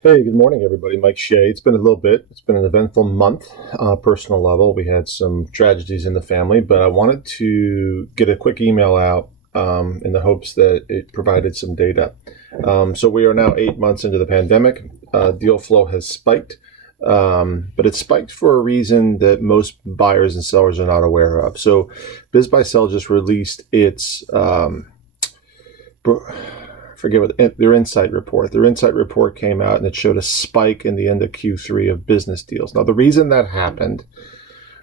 Hey, good morning, everybody. Mike Shea. It's been a little bit. It's been an eventful month, personal level. We had some tragedies in the family, but I wanted to get a quick email out in the hopes that it provided some data. So we are now 8 months into the pandemic. Deal flow has spiked, but it's spiked for a reason that most buyers and sellers are not aware of. So bizbuysell just released its forget what their insight report. Their insight report came out and it showed a spike in the end of Q3 of business deals. Now, the reason that happened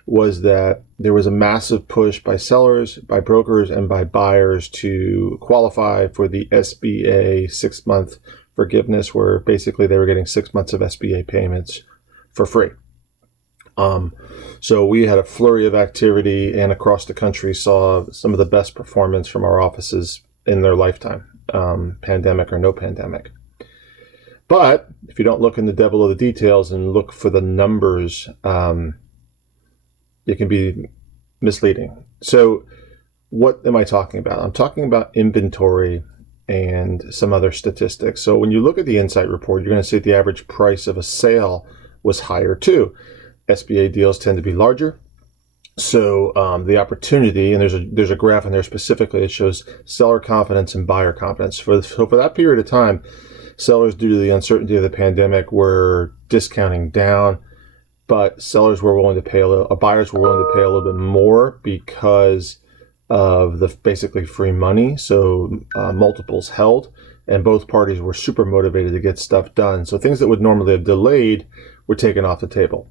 was that there was a massive push by sellers, by brokers, and by buyers to qualify for the SBA 6-month forgiveness, where basically they were getting 6 months of SBA payments for free. So we had a flurry of activity and across the country saw some of the best performance from our offices in their lifetime. Pandemic or no pandemic. But if you don't look in the devil of the details and look for the numbers, it can be misleading. So what am I talking about? I'm talking about inventory and some other statistics. So when you look at the insight report, you're going to see the average price of a sale was higher too. SBA deals tend to be larger. So the opportunity, and there's a graph in there specifically, it shows seller confidence and buyer confidence. For that period of time, sellers, due to the uncertainty of the pandemic, were discounting down, but sellers were willing to pay buyers were willing to pay a little bit more because of the basically free money. So multiples held, and both parties were super motivated to get stuff done. So things that would normally have delayed were taken off the table.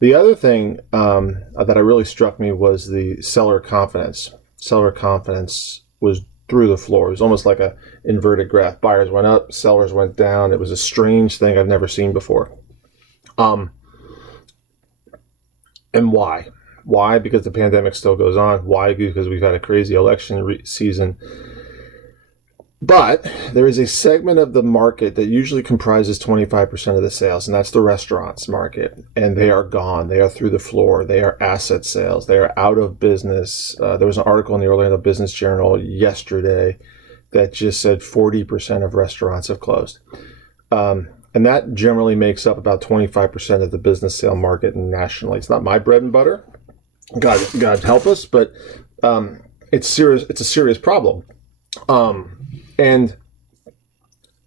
The other thing that really struck me was the seller confidence. Seller confidence was through the floor. It was almost like an inverted graph. Buyers went up, sellers went down. It was a strange thing I've never seen before. And why? Why? Because the pandemic still goes on. Why? Because we've had a crazy election season. But there is a segment of the market that usually comprises 25% of the sales, and that's the restaurants market. And they are gone. They are through the floor. They are asset sales. They are out of business. There was an article in the Orlando Business Journal yesterday that just said 40% of restaurants have closed. And that generally makes up about 25% of the business sale market nationally. It's not my bread and butter. God help us, but it's serious. It's a serious problem. And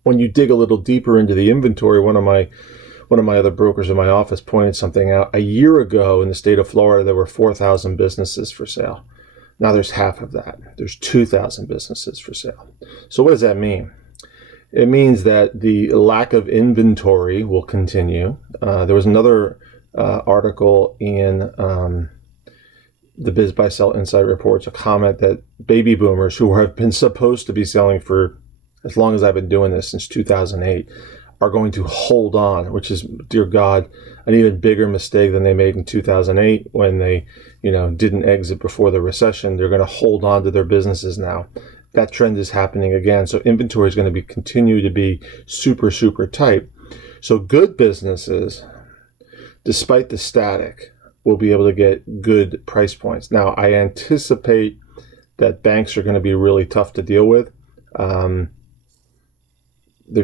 when you dig a little deeper into the inventory, one of my other brokers in my office pointed something out. A year ago in the state of Florida, there were 4,000 businesses for sale. Now there's half of that. There's 2,000 businesses for sale. So what does that mean? It means that the lack of inventory will continue. There was another article in the bizbuysell insight reports, a comment that baby boomers who have been supposed to be selling for as long as I've been doing this, since 2008, are going to hold on, which is, dear God, an even bigger mistake than they made in 2008 when they, didn't exit before the recession. They're going to hold on to their businesses now. That trend is happening again. So inventory is going to continue to be super, super tight. So good businesses, despite the static, will be able to get good price points. Now, I anticipate that banks are going to be really tough to deal with. They're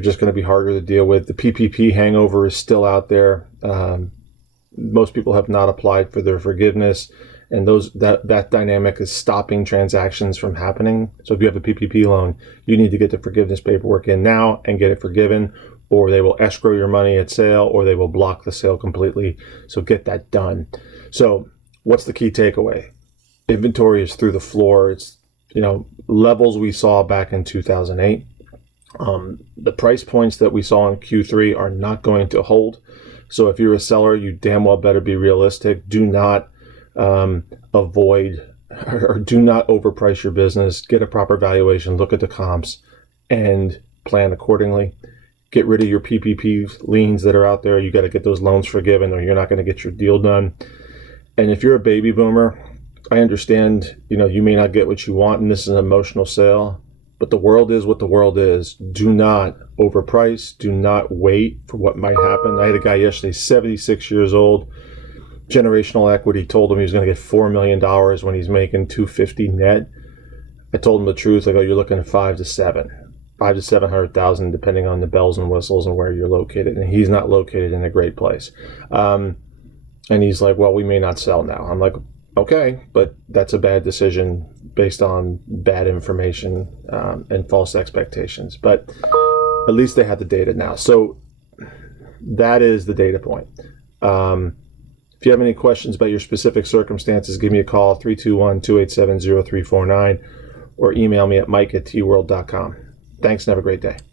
just going to be harder to deal with. The PPP hangover is still out there. Most people have not applied for their forgiveness, and that dynamic is stopping transactions from happening. So if you have a PPP loan, you need to get the forgiveness paperwork in now and get it forgiven, or they will escrow your money at sale, or they will block the sale completely. So get that done. So what's the key takeaway? Inventory is through the floor. It's, levels we saw back in 2008. The price points that we saw in Q3 are not going to hold. So if you're a seller, you damn well better be realistic. Do not avoid or do not overprice your business. Get a proper valuation, look at the comps, and plan accordingly. Get rid of your PPP liens that are out there. You got to get those loans forgiven or you're not going to get your deal done. And if you're a baby boomer, I understand, you may not get what you want and this is an emotional sale, but the world is what the world is. Do not overprice. Do not wait for what might happen. I had a guy yesterday, 76 years old, generational equity, told him he was going to get $4 million when he's making $250 net. I told him the truth. I go, you're looking at 5 to 7. 5 to 700,000, depending on the bells and whistles and where you're located. And he's not located in a great place. And he's like, well, we may not sell now. I'm like, okay, but that's a bad decision based on bad information and false expectations. But at least they have the data now. So that is the data point. If you have any questions about your specific circumstances, give me a call, 321-287-0349, or email me at mike@tworld.com. Thanks and have a great day.